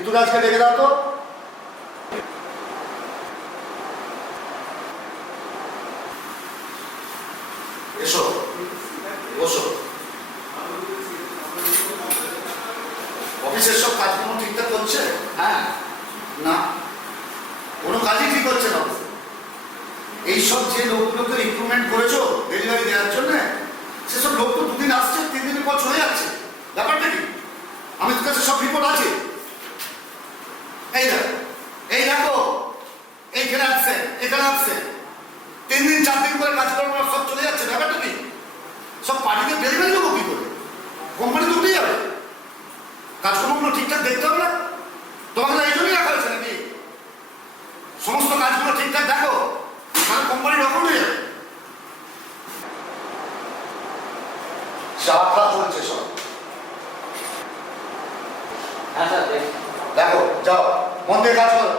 ঋতুরাজকে দেখে দাও তো। অফিসের সব কাজগুলো ঠিকঠাক করছে? হ্যাঁ। না, কোনো কাজই ঠিক হচ্ছে না অফিসে। এইসব যে লোকগুলোকে রিক্রুটমেন্ট করেছো ডেলিভারি দেওয়ার জন্য, সেসব লোক তো 2 দিন আসছে, 3 দিনের পর চলে যাচ্ছে। ব্যাপারটা কি? আমি তোর কাছে সব রিপোর্ট আছে। এই দেখো, এইখানে আসছে, এখানে আসছে, 3 দিন 4 দিন করে কাজকর্ম সব চলে যাচ্ছে। ব্যাপারটা কি? সব পার্টিকে ডেলিভারি দেবো কি করে? কোম্পানি তো উঠেই যাবে। কাজকর্মগুলো ঠিকঠাক দেখতে হবে না? তোমাকে তো এই জন্যই রাখা হয়েছে নাকি? সমস্ত কাজগুলো ঠিকঠাক দেখো, তাহলে কোম্পানি রকম হয়ে যাবে। সারা চলছে সব। হ্যাঁ স্যার, দেখো, যাও, মন দিয়ে কাজ করো।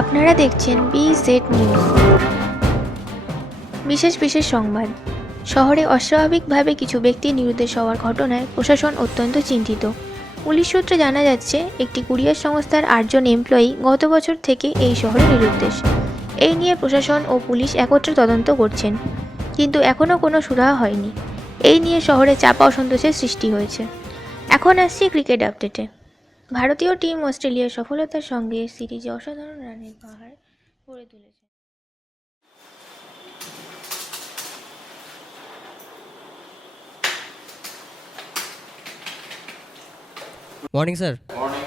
আপনারা দেখছেন BZ নিউজ। বিশেষ সংবাদ। শহরে অস্বাভাবিকভাবে কিছু ব্যক্তি নিরুদ্দেশ হওয়ার ঘটনায় প্রশাসন অত্যন্ত চিন্তিত। পুলিশ সূত্রে জানা যাচ্ছে, একটি কুরিয়ার সংস্থার 8 জন এমপ্লয়ি গত বছর থেকে এই শহরে নিরুদ্দেশ। এই নিয়ে প্রশাসন ও পুলিশ একত্রে তদন্ত করছেন, কিন্তু এখনও কোনো সুরাহা হয়নি। এই নিয়ে শহরে চাপা অসন্তোষের সৃষ্টি হয়েছে। এখন আসছি ক্রিকেট আপডেটে। ভারতীয় টিম অস্ট্রেলিয়ার সফলতার সঙ্গে সিরিজে অসাধারণ রানের পাহাড় গড়ে তুলেছে। Morning sir. মর্নিং।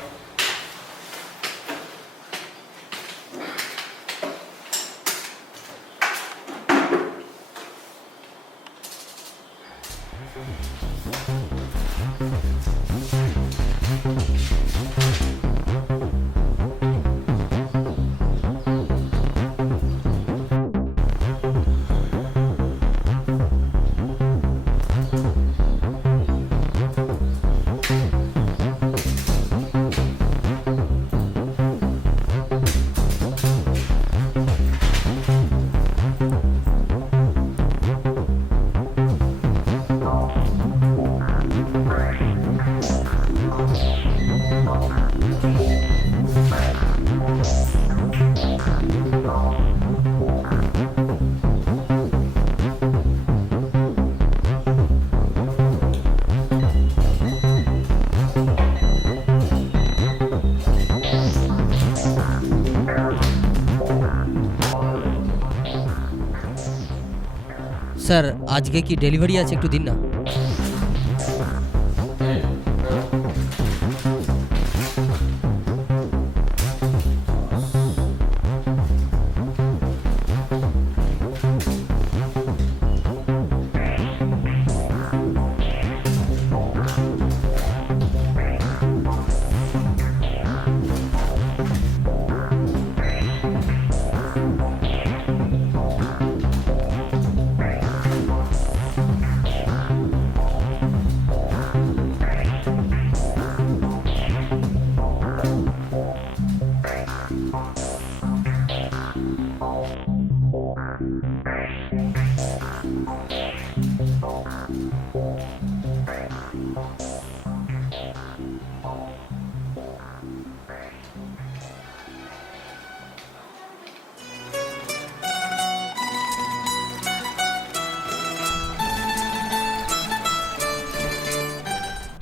স্যার, আজকে কি ডেলিভারি আছে? একটু দিন না।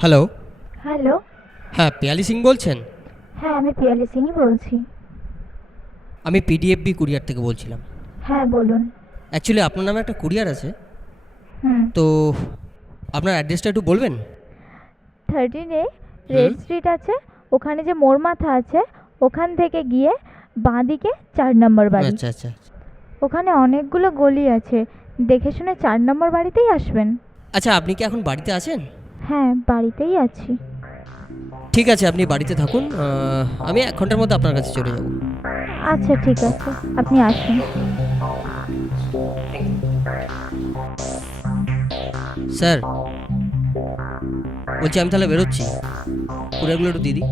Hello, hello. হ্যাঁ পিয়ালি সিং বলছেন? হ্যাঁ, আমি পিয়ালি সিংই বলছি। আমি পিডিএফবি কুরিয়ার থেকে বলছিলাম। হ্যাঁ, বলুন। অ্যাকচুয়ালি আপনার নামে একটা কুরিয়ার আছে, হুম। তো আপনার অ্যাড্রেসটা একটু বলবেন? 13-এ রেড স্ট্রিট আছে, ওখানে যে মোড় মাথা আছে ওখান থেকে গিয়ে বাঁদিকে 4 নম্বর বাড়ি। আচ্ছা আচ্ছা। ওখানে অনেকগুলো গলি আছে, দেখে শুনে 4 নম্বর বাড়িতেই আসবেন। আচ্ছা, আপনি কি এখন বাড়িতে আছেন? হ্যাঁ, বাড়িতেই আছি। ঠিক আছে, আপনি বাড়িতে থাকুন, আমি 1 ঘন্টার মধ্যে আপনার কাছে চলে যাব। আচ্ছা, ঠিক আছে, আপনি আসুন। স্যার বলছি, আমি তাহলে বেরোচ্ছি, কুরিয়ারগুলো একটু দিয়ে দিই।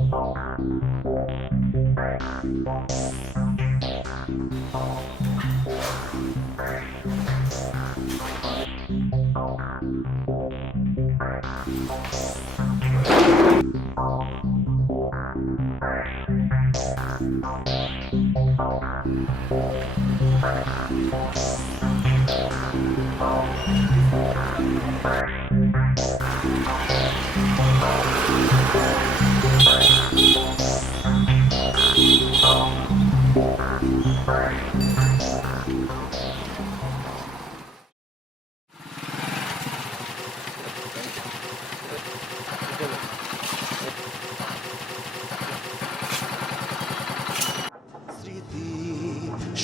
স্মৃতি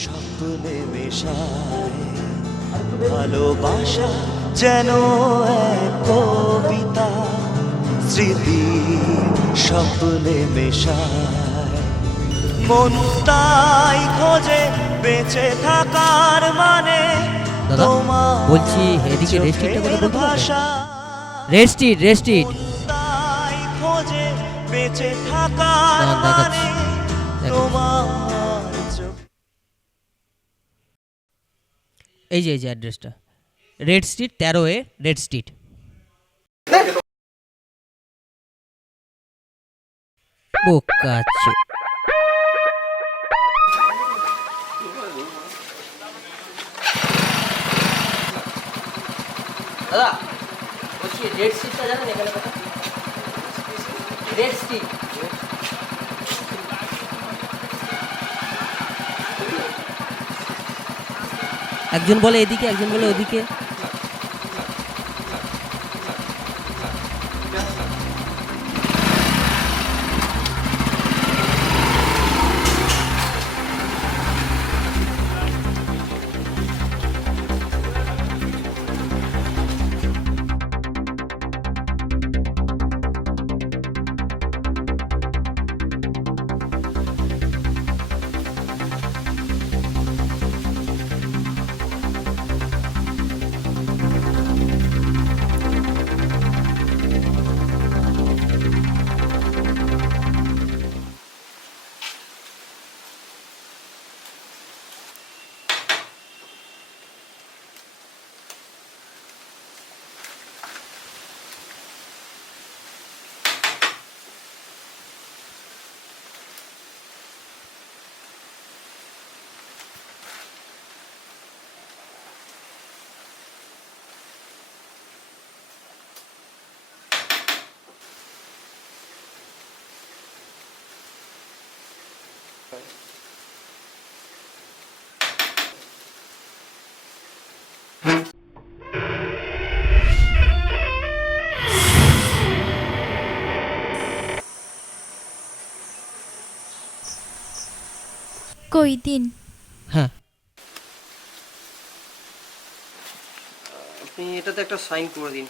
স্বপ্নে মেশায়, ভালোবাসা যেন এক কবিতা। স্মৃতি স্বপ্নে মেশায়, মন তাই খোঁজে বেঁচে থাকার মানে। দাদা, বলছি এদিকে রেড স্ট্রিটটা কোথায় বলতে পারবেন? ভাষা রেড স্ট্রিট, রেড স্ট্রিট। তাই খোঁজে বেঁচে থাকার দেখাচ্ছি, মানে। দেখাচ্ছি। তোমার চোখ এই যে অ্যাড্রেসটা, রেড স্ট্রিট, 13-এ রেড স্ট্রিট। বোকাচ্চো। দাদা বলছি, রেড স্ট্রিটটা জানেন এখানে কোথায়? Red street. একজন বলে এদিকে, একজন বলে ওদিকে। কই দিন। হ্যাঁ, আপনি এটাতে একটা সাইন করে দিন।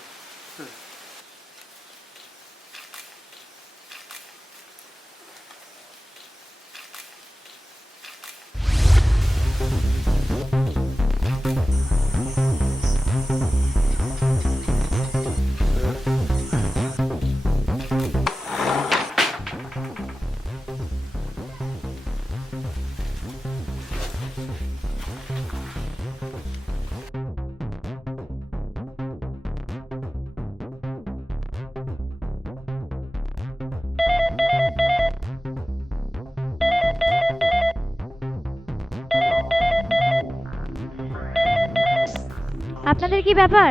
আপনাদের কি ব্যাপার?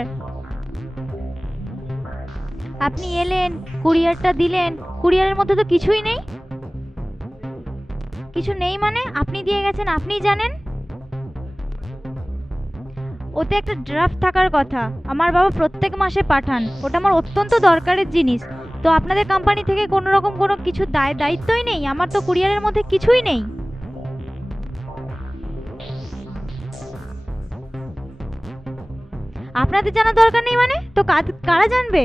আপনি এলেন, কুরিয়ারটা দিলেন, কুরিয়ারের মধ্যে তো কিছুই নেই। কিছু নেই মানে? আপনি দিয়ে গেছেন, আপনিই জানেন। ওতে একটা ড্রাফট থাকার কথা, আমার বাবা প্রত্যেক মাসে পাঠান, ওটা আমার অত্যন্ত দরকারের জিনিস। তো আপনাদের কোম্পানি থেকে কোনো রকম কোনো কিছু দায়িত্বই নেই? আমার তো কুরিয়ারের মধ্যে কিছুই নেই। আপনাদের জানার দরকার নেই মানে? তো কারা জানবে?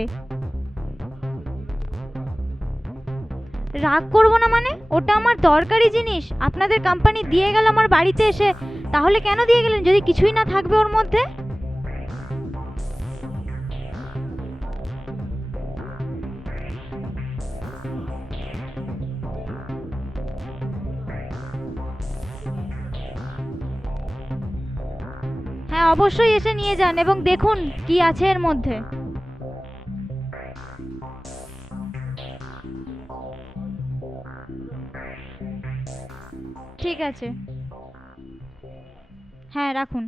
রাগ করবো না মানে? ওটা আমার দরকারি জিনিস, আপনাদের কোম্পানি দিয়ে গেল আমার বাড়িতে এসে। তাহলে কেন দিয়ে গেলেন যদি কিছুই না থাকবে ওর মধ্যে? হ্যাঁ, অবশ্যই এসে নিয়ে যান এবং দেখুন কি আছে এর মধ্যে। ঠিক আছে, হ্যাঁ রাখুন।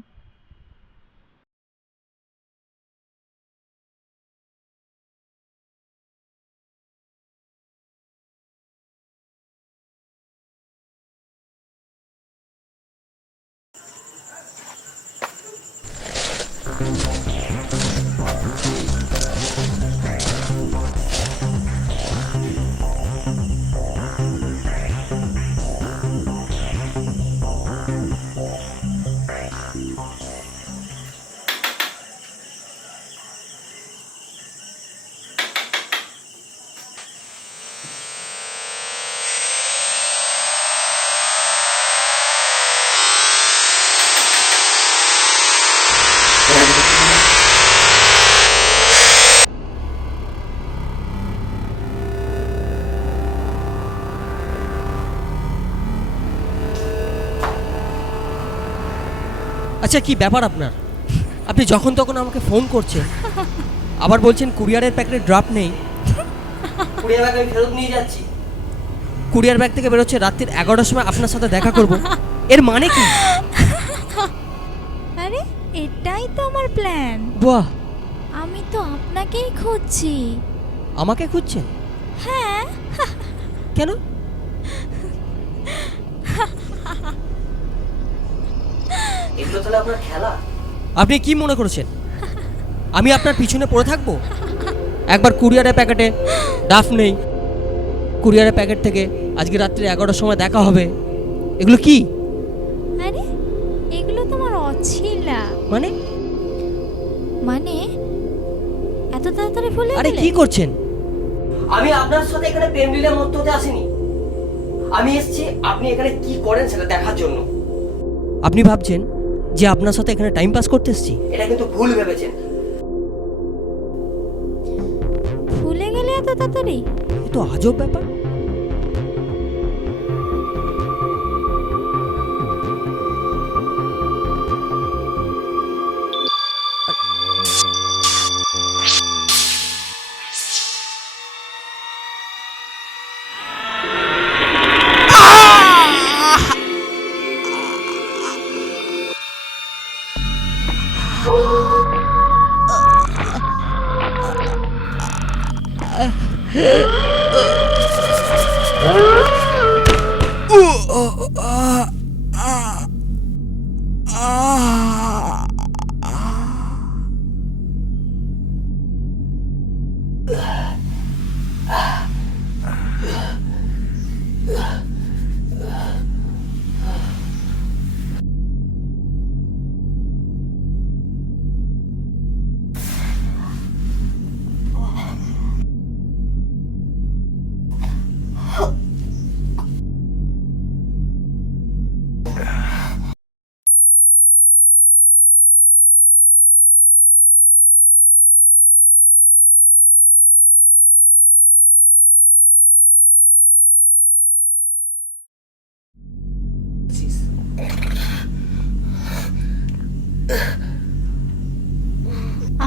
আচ্ছা, কি ব্যাপার আপনার? আপনি যখন তখন আমাকে ফোন করছেন, আবার বলছেন কুরিয়ারের প্যাকেটে ড্রাফট নেই। কুরিয়ার ব্যাগ আমি ফেরত নিয়ে যাচ্ছি। কুরিয়ার ব্যাগ থেকে বেরোচ্ছে রাত্রির 11টার সময় আপনার সাথে দেখা করব। এর মানে কি? আরে এটাই তো আমার প্ল্যান। বাহ, আমি তো আপনাকেই খুঁজছি। আমাকে খুঁজছেন? হ্যাঁ। কেন? এগুলো তাহলে আপনার খেলা? আপনি কি মনে করেছেন আমি আপনার পিছনে পড়ে থাকবো? একবার কুরিয়ারের প্যাকেটে ডাফ নেই, কুরিয়ারের প্যাকেট থেকে আজকে রাত্রি 11টার সময় দেখা হবে, এগুলো কি? আরে এগুলো তোমার অছিলা। মানে মানে এত তাড়াতাড়ি ভুলে আরে গেলে? কি করছেন? আমি আপনার সাথে এখানে প্রেম লীলায় মত্ত হতে আসিনি। আমি এসেছি আপনি এখানে কি করেন সেটা দেখার জন্য। আপনি ভাবছেন যে আপনার সাথে এখানে টাইম পাস করতে এসেছি? এটা কিন্তু ভুল ভেবেছেন। ভুলে গেলে এত তাড়াতাড়ি? এ তো আজব ব্যাপার।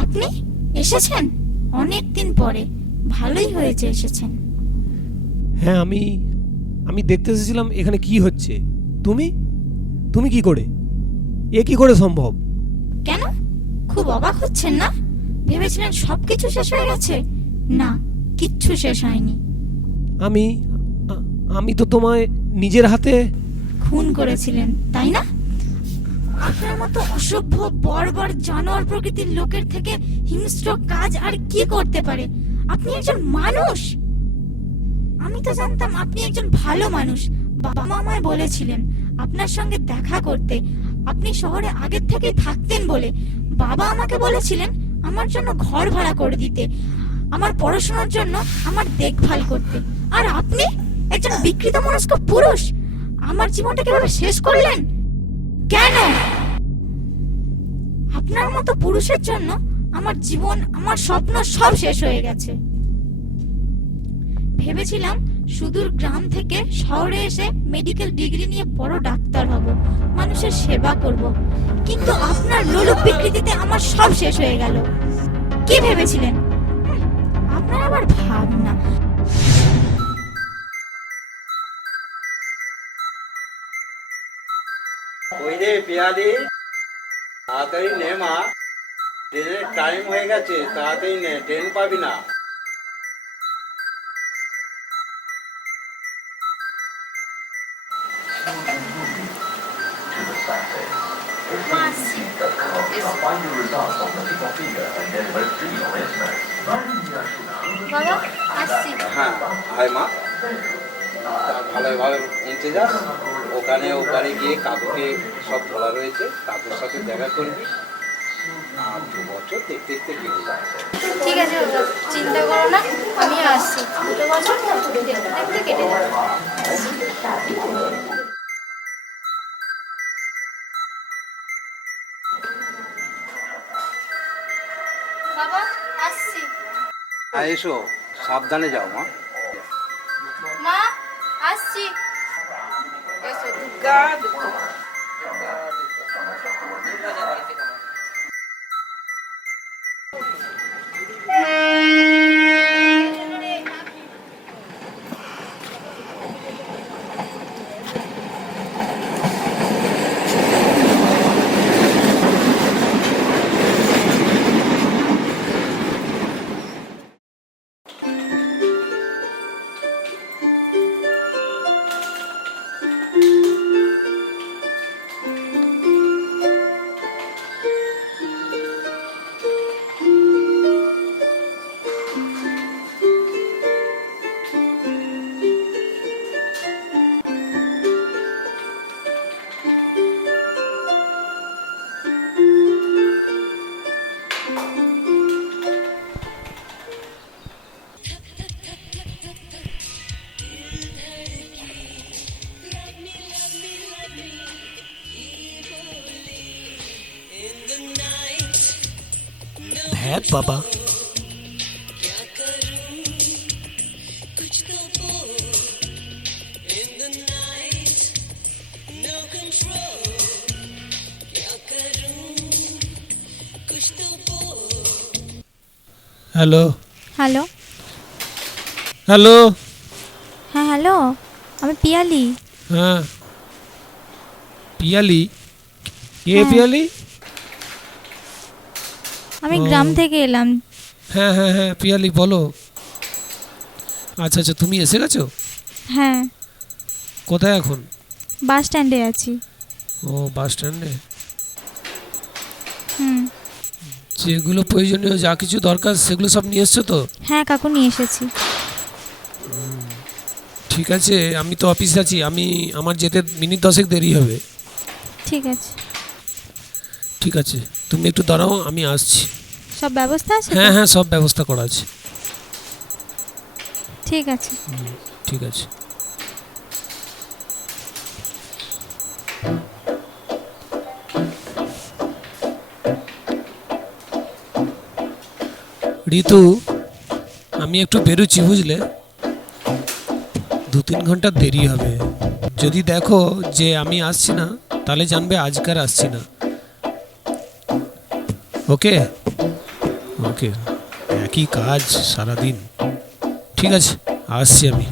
আপনি এসেছেন অনেক দিন পরে, ভালোই হয়েছে এসেছেন। হ্যাঁ, আমি দেখতে এসেছিলাম এখানে কি হচ্ছে। তুমি তুমি কি করে, এ কি করে সম্ভব? কেন খুব অবাক হচ্ছেন না? ভেবেছিলেন সবকিছু শেষ হয়ে গেছে, না, কিচ্ছু শেষ হয়নি। আমি আমি তো তোমায় নিজের হাতে খুন করেছিলেন, তাই না? আপনার মতো অসভ্য বর্বর জানোয়ার প্রকৃতির লোকের থেকে হিংস্র কাজ আর কি করতে পারে? আপনি একজন মানুষ। আমি তো জানতাম আপনি একজন ভালো মানুষ। বাবা মা আমায় বলেছিলেন আপনার সঙ্গে দেখা করতে। আপনি শহরে আগের থেকেই থাকতেন বলে বাবা আমাকে বলেছিলেন আমার জন্য ঘর ভাড়া করে দিতে, আমার পড়াশোনার জন্য আমার দেখভাল করতে। আর আপনি একজন বিকৃত মনস্ক পুরুষ আমার জীবনটা কিভাবে শেষ করলেন? কেন? আপনার মতো পুরুষের জন্য আমার জীবন, আমার স্বপ্ন সব শেষ হয়ে গেছে। ভেবেছিলাম সুদূর গ্রাম থেকে শহরে এসে মেডিকেল ডিগ্রি নিয়ে বড় ডাক্তার হব, মানুষের সেবা করব, কিন্তু আপনার লোলুপ বিকৃতিতে আমার সব শেষ হয়ে গেল। কি ভেবেছিলেন? আপনার আবার ভাবনা। ওই রে পিয়ালি, তাড়াতাড়ি নে মা, ট্রেনের টাইম হয়ে গেছে, তাড়াতাড়ি নে, ট্রেন পাবি না। বাবা, আসছি। হ্যাঁ হাই মা, ভালো ভালো পৌঁছে যাস। ওখানে গিয়ে কাকুকে সব বলা রয়েছে, কাকুর সাথে দেখা করবি। আর 2 বছর দেখতে দেখতে কেটে যায়। ঠিক আছে বাবা, চিন্তা করো না, আমি আসছি। 2 বছর দেখতে দেখতে কেটে যাবে। বাবা, আসছি। হ্যাঁ এসো, সাবধানে যাও মা। মা, আসছি। ধ্যাত বাবা, হ্যালো হ্যালো। হ্যালো। হ্যাঁ হ্যালো, আমি পিয়ালি। হ্যাঁ পিয়ালি? কে হ্যাঁ। পিয়ালি? আমি ও। গ্রাম থেকে এলাম। হ্যাঁ হ্যাঁ হ্যাঁ পিয়ালি বলো। আচ্ছা আচ্ছা, তুমি এসে গেছো? হ্যাঁ, কোথায় এখন? বাস স্ট্যান্ডে আছি। ও বাস স্ট্যান্ডে। হুম। যেগুলো প্রয়োজনীয় যা কিছু দরকার সেগুলো সব নিয়ে এসছো তো? হ্যাঁ কাকু, নিয়ে এসেছি। ঠিক আছে, আমি তো অফিসে আছি, আমার যেতে মিনিট 10 দেরি হবে। ঠিক আছে। ঠিক আছে, তুমি একটু দাঁড়াও, আমি আসছি। সব ব্যবস্থা আছে তো? হ্যাঁ হ্যাঁ, সব ব্যবস্থা করা আছে। ঠিক আছে। ঠিক আছে। ঋতু, আমি একটু বেরোচ্ছি বুঝলে, 2-3 ঘন্টা দেরি হবে। যদি দেখো যে আমি আসছি না, তাহলে জানবে আজকার আসছি না। ওকে ওকে, একই কাজ সারাদিন। ঠিক আছে, আসছি আমি।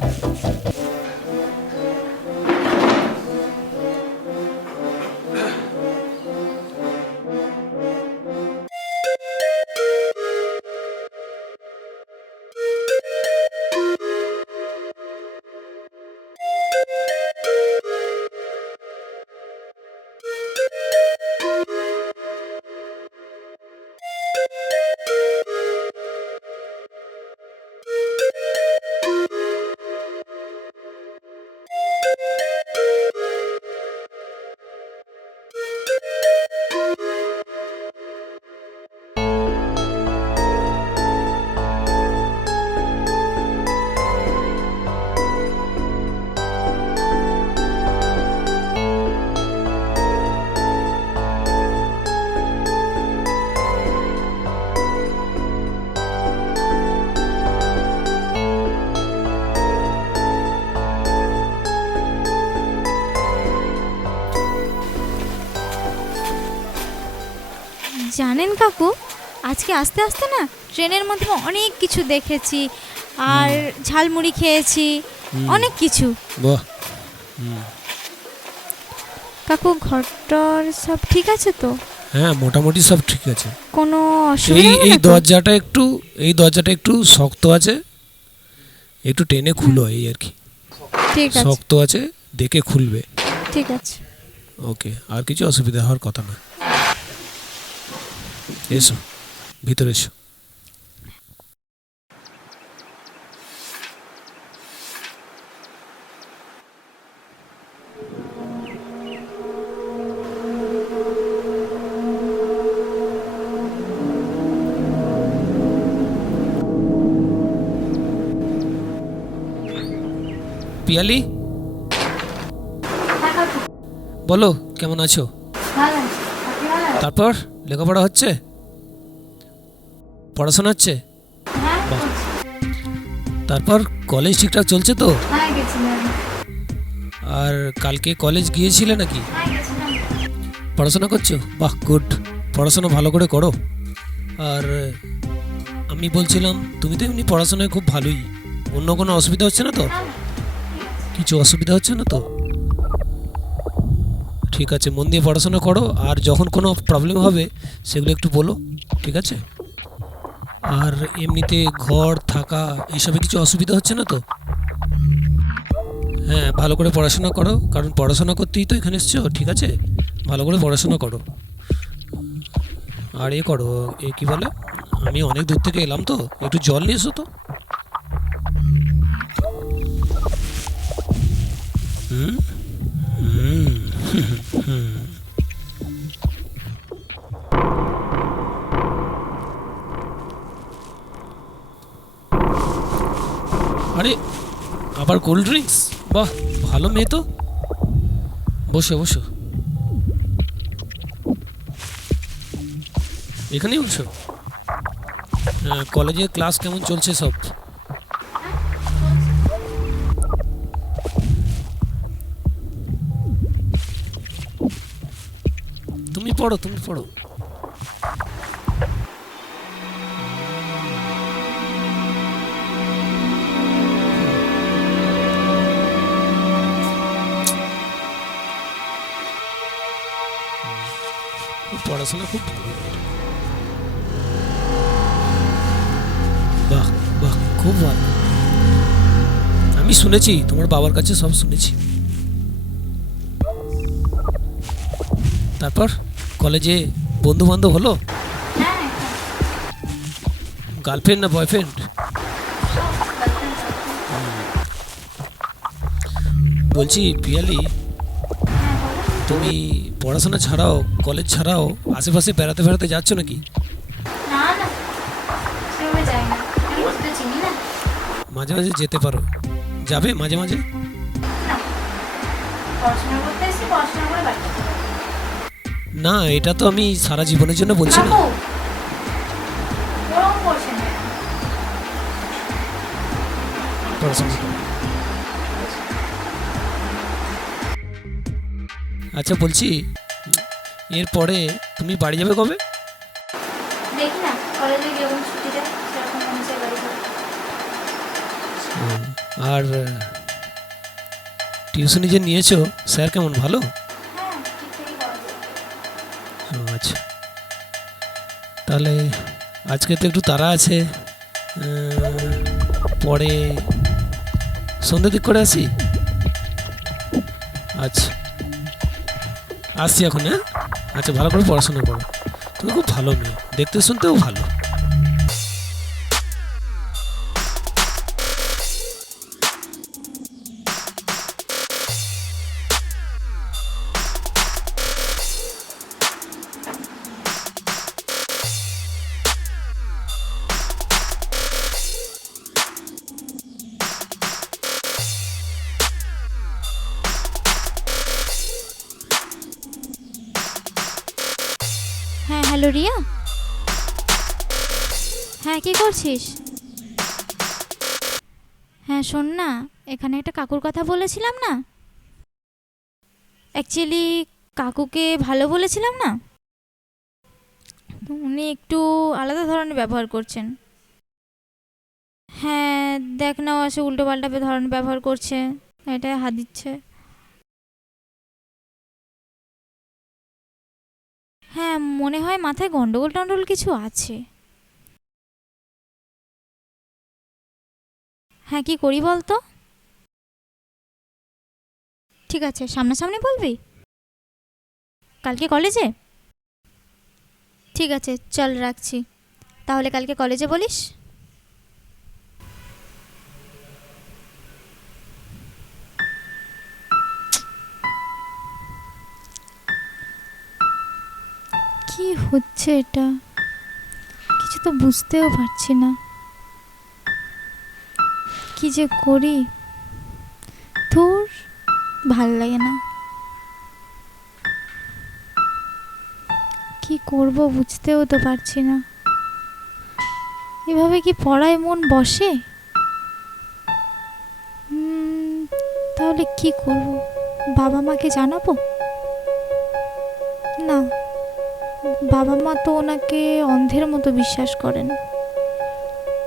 জানেন কাকু, আজকে আস্তে আস্তে না ট্রেনের মধ্যে অনেক কিছু দেখেছি, আর ঝালমুড়ি খেয়েছি, অনেক কিছু। বাহ। কাকু ঘরটার সব ঠিক আছে তো? হ্যাঁ, মোটামুটি সব ঠিক আছে। কোনো এই অসুবিধা হবে এই না তো? দরজাটা একটু শক্ত আছে, একটু টেনে খুলো এই আর কি। ঠিক আছে, শক্ত আছে, দেখে খুলবে। ঠিক আছে। ওকে, আর কিছু অসুবিধা হওয়ার কথা না। এসো, ভিতরে এসো। পিয়ালি, বলো কেমন আছো? তারপর লেখাপড়া হচ্ছে, পড়াশোনা হচ্ছে? বাহ। তারপর কলেজ ঠিকঠাক চলছে তো? আর কালকে কলেজ গিয়েছিলে নাকি? পড়াশোনা করছো? বাহ, গুড। পড়াশোনা ভালো করে করো। আর আমি বলছিলাম, তুমি তো এমনি পড়াশোনায় খুব ভালোই, অন্য কোনো অসুবিধা হচ্ছে না তো? কিছু অসুবিধা হচ্ছে না তো? ঠিক আছে, মন দিয়ে পড়াশোনা করো, আর যখন কোনো প্রবলেম হবে সেগুলো একটু বলো, ঠিক আছে? আর এমনিতে ঘর থাকা এইসবে কিছু অসুবিধা হচ্ছে না তো? হ্যাঁ, ভালো করে পড়াশোনা করো, কারণ পড়াশোনা করতেই তো এখানে এসছো, ঠিক আছে? ভালো করে পড়াশোনা করো। আর করো, কি বলে, আমি অনেক দূর থেকে এলাম তো, একটু জল নিয়ে এসো তো। হুম হুম হুম। আরে, আবার কোল্ড ড্রিঙ্কস? বাহ, ভালো মেয়ে তো। বসো বসো, এখানেই বসো। হ্যাঁ, কলেজের ক্লাস কেমন চলছে সব? তুমি পড়ো, তুমি পড়ো। পড়াশোনা খুব ভালো। বাহ বাহ, খুব ভালো। আমি শুনেছি, তোমার বাবার কাছে সব শুনেছি। তারপর কলেজে বন্ধু বান্ধব হলো? গার্লফ্রেন্ড না বয়ফ্রেন্ড? বলছি পিয়ালি, তুমি পড়াশোনা ছাড়াও, কলেজ ছাড়াও আশেপাশে বেড়াতে বেড়াতে যাচ্ছ নাকি? মাঝে মাঝে যেতে পারো, যাবে মাঝে মাঝে। না, এটা তো আমি সারা জীবনের জন্য বলছি না। পড়াশোনা করো। আচ্ছা, বলছি এরপরে তুমি বাড়ি যাবে কবে? দেখি না, কলেজে গিয়ে ছুটিটা সেরকম অনুযায়ী বাড়ি যাবো। আর টিউশনি যে নিয়েছো, স্যার কেমন, ভালো? আচ্ছা, তাহলে আজকে তো একটু তাড়া আছে, পরে সন্ধ্যে দিক করে আসি। আচ্ছা, আসছি এখন। হ্যাঁ, আচ্ছা, ভালো করে পড়াশোনা করো। তুমি খুব ভালো মেয়ে, দেখতে শুনতেও ভালো। হ্যাঁ, হ্যালো রিয়া। হ্যাঁ, কি করছিস? হ্যাঁ শোন না, এখানে একটা কাকুর কথা বলেছিলাম না, অ্যাকচুয়ালি কাকুকে ভালো বলেছিলাম না, উনি একটু আলাদা ধরনের ব্যবহার করছেন। হ্যাঁ, দেখ না, ও এসে উল্টো পাল্টা ধরনের ব্যবহার করছে, এটাই হাত দিচ্ছে। হ্যাঁ, মনে হয় মাথায় গন্ডগোল টন্ডগোল কিছু আছে। হ্যাঁ, কি করি বলতো? ঠিক আছে, সামনাসামনি বলবি? কালকে কলেজে? ঠিক আছে, চল রাখছি। তাহলে কালকে কলেজে বলিস। কি হচ্ছে এটা? কিছু তো বুঝতেও পারছি না, কি যে করি। ধুর, ভাল লাগে না। কি করব বুঝতেও তো পারছি না। এভাবে কি পড়ায় মন বসে? তাহলে কি করব? বাবা মাকে জানাবো? না, বাবা মা তো ওনাকে অন্ধের মতো বিশ্বাস করেন,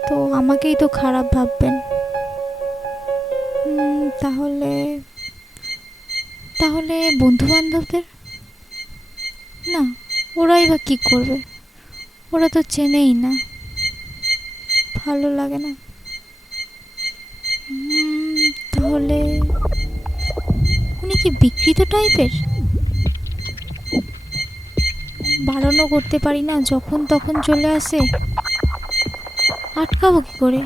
তো আমাকেই তো খারাপ ভাববেন। তাহলে তাহলে বন্ধু বান্ধবদের? না, ওরাই বা কী করবে? ওরা তো চেনেই না, ভালো লাগে না। তাহলে উনি কি বিকৃত টাইপের? বারণও করতে পারি না, যখন তখন চলে আসে। আটকাবো কি করে?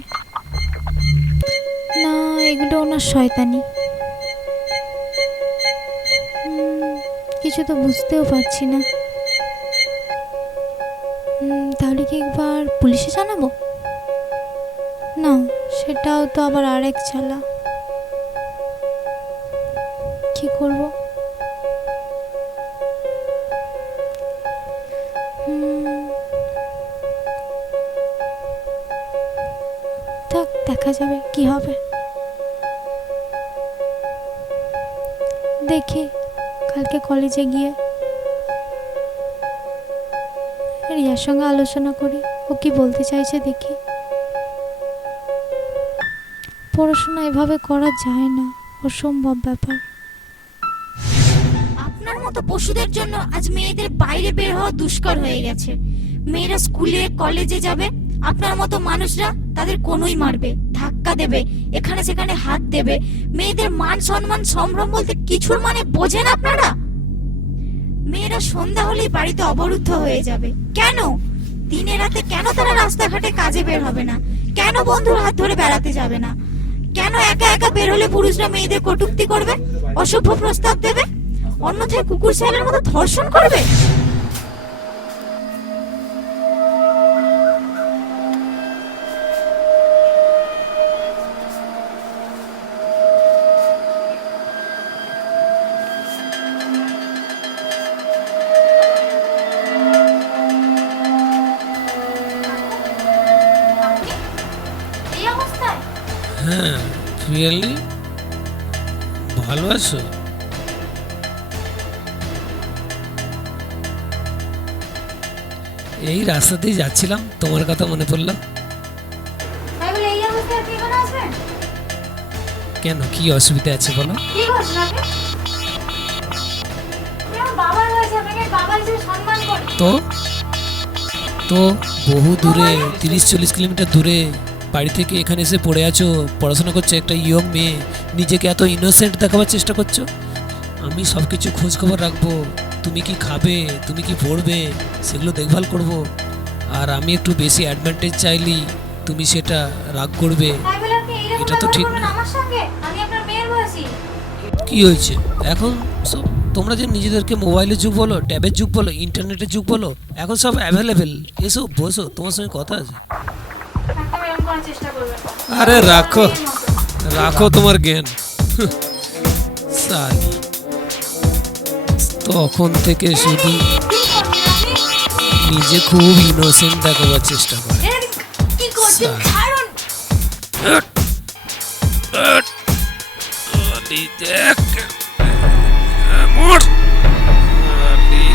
না, এগুলো ওনার শয়তানি। কিছু তো বুঝতেও পারছি না। তাহলে কি একবার পুলিশে জানাবো? না, সেটাও তো আবার আরেক ঝালা। কি করব? থাক, দেখা যাবে কি হবে। দেখি কালকে কলেজে গিয়ে রিয়ার সঙ্গে আলোচনা করি, ও কি বলতে চাইছে দেখি। পড়াশোনা এভাবে করা যায় না, অসম্ভব ব্যাপার। আপনার মতো পশুদের জন্য আজ মেয়েদের বাইরে বের হওয়া দুষ্কর হয়ে গেছে। মেয়েরা স্কুলে কলেজে যাবে, আপনার মতো মানুষরা তাদের কোনোই মারবে, ধাক্কা দেবে, এখানে সেখানে হাত দেবে। মেয়েদের মান সম্মান সম্ভ্রম বলতে কিছুর মানে বোঝেন আপনারা? মেয়েরা সন্ধ্যা হলেই বাড়িতে অবরুদ্ধ হয়ে যাবে। কেন? দিনে রাতে কেন তারা রাস্তাঘাটে কাজে বের হবে না? কেন বন্ধুর হাত ধরে বেড়াতে যাবে না? কেন একা একা বের হলে পুরুষরা মেয়েদের কটূক্তি করবে, অসভ্য প্রস্তাব দেবে, অন্যথায় কুকুর ছাগলের মতো ধর্ষণ করবে? এই অবস্থায়? হ্যাঁ, রিয়েলি ভালো আছো? এই রাস্তাতেই যাচ্ছিলাম, তোমার কথা মনে পড়লো। তাই বলে এই অবস্থায় আপনি এখানে আসবেন? কেন, কি অসুবিধা আছে বলো? কি করছেন আপনি? আপনি আমার বাবার হয়েছে, আপনাকে বাবা হিসেবে সম্মান করি। তো তো বহু দূরে, 30-40 কিলোমিটার দূরে বাড়ি থেকে এখানে এসে পড়ে আছো, পড়াশোনা করছো, একটা ইয়ং মেয়ে, নিজেকে এত ইনোসেন্ট দেখাবার চেষ্টা করছো। আমি সব কিছু খোঁজ খবর রাখবো, তুমি কি খাবে, তুমি কি পড়বে, সেগুলো দেখভাল করব। আর আমি একটু বেশি অ্যাডভান্টেজ চাইলি তুমি সেটা রাগ করবে, তাই বলে আপনি এইরকম এটা তো ঠিক ব্যবহার করবেন না। আমার সঙ্গে? আমি আপনার মেয়ের বয়সী। কি হয়েছে এখন? সব তোমরা যে নিজেদেরকে মোবাইলের যুগ বলো, ট্যাবের যুগ বলো, ইন্টারনেটের যুগ বলো, এখন সব অ্যাভেলেবেল। এসো বসো, তোমার সঙ্গে কথা আছে। একদম এরকম করার চেষ্টা করবেন না। আরে রাখো রাখো তোমার জ্ঞান। সালি, তখন থেকে শুধু কি করছেন আপনি? নিজে খুব ইনোসেন্ট দেখাবার চেষ্টা করে। কি করছেন? ছাড়ুন। আলি দেখ, এমন আলি,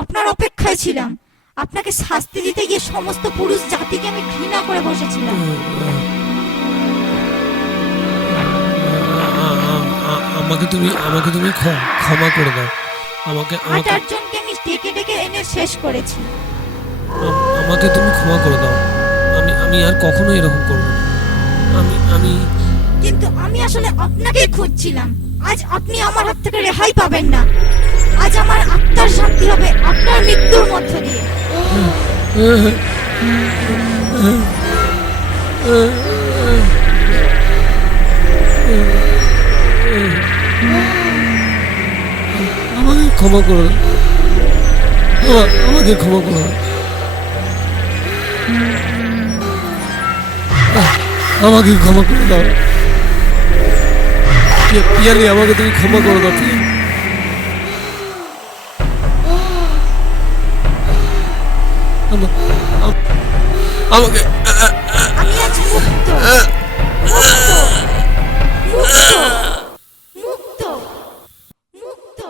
আপনার অপেক্ষায় ছিলাম। আপনাকে শাস্তি দিতে গিয়ে সমস্ত পুরুষ জাতিকে আমি ঘৃণা করে বসেছিলাম। আমাকে তুমি ক্ষমা করে দাও। আমাকে 8 জনকে আমি ডেকে ডেকে এনে শেষ করেছি। আমাকে তুমি ক্ষমা করে দাও। আমি আর কখনো এরকম করব না। আমি কিন্তু আমি আসলে আপনাকেই খুঁজছিলাম। আজ আপনি আমার হাত থেকে রেহাই পাবেন না। আজ আমার আত্মার শান্তি হবে আপনার মৃত্যুর মধ্য দিয়ে। আমাকে ক্ষমা করো। আমাকে ক্ষমা করো। আমাকে ক্ষমা করে দাও। পিয়ালি, আমাকে তুমি ক্ষমা করে দাও। আমাকে আমি আজ মুক্ত, মুক্ত, মুক্ত, মুক্ত, মুক্ত।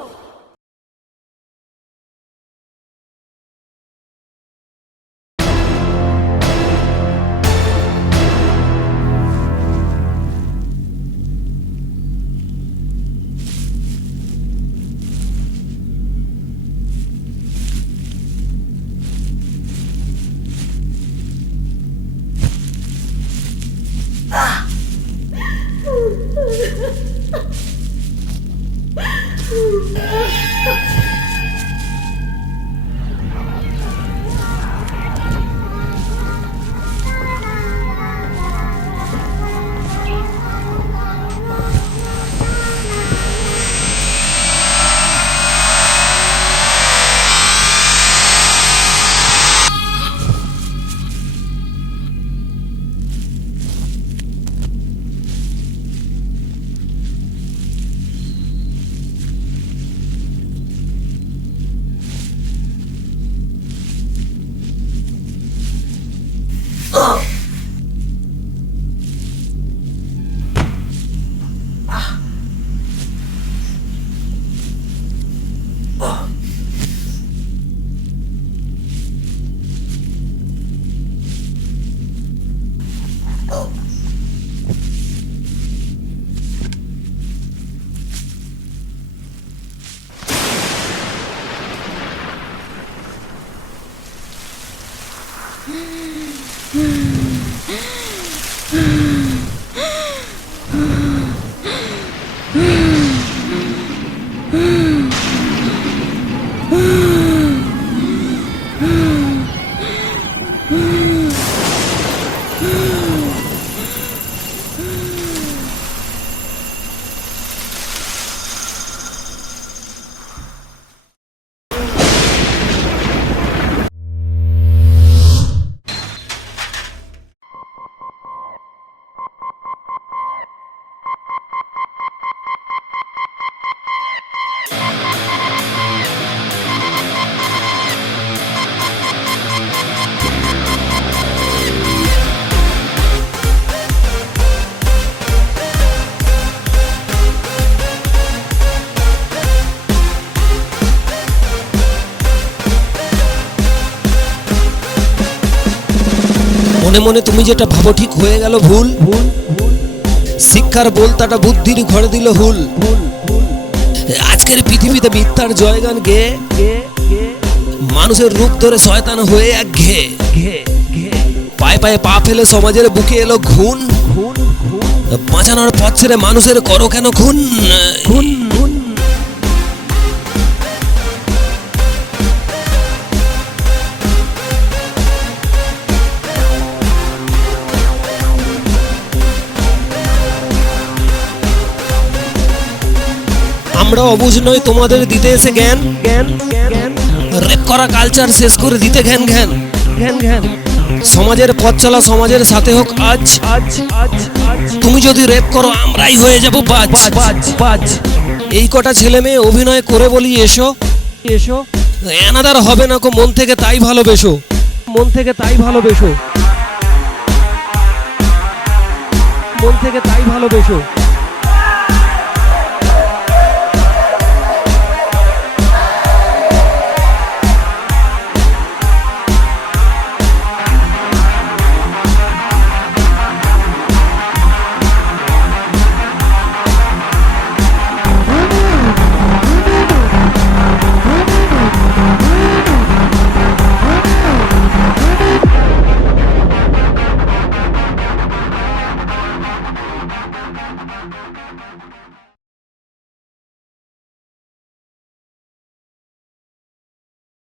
মনে মনে তুমি যেটা ভাবো ঠিক হয়ে গেল ভুল। শিক্ষার বলতাটা বুদ্ধির ঘরে দিল হুল। আজকের পৃথিবীতে মিথ্যার জয়গান গেয়ে মানুষের রূপ ধরে শয়তান হয়ে একঘেয়ে। পায়ে পায়ে পা ফেলে সমাজের বুকে এলো ঘুণ। বাঁচানোর পথ ছেড়ে মানুষের করো কেন খুন? আমরা অবুঝ নই, তোমাদের দিতে এসে জ্ঞান। রেপ করা কালচার শেষ করে দিতে ঘ্যান ঘ্যান। সমাজের পথ চলা সমাজের সাথে হোক আজ। তুমি যদি রেপ করো আমরাই হয়ে যাব বাজ। এই কটা ছেলে মেয়ে অভিনয় করে বলি এসো এসো। এনাদার হবে না কো, মন থেকে তাই ভালোবেসো। মন থেকে তাই ভালোবেসো। মন থেকে তাই ভালোবেসো।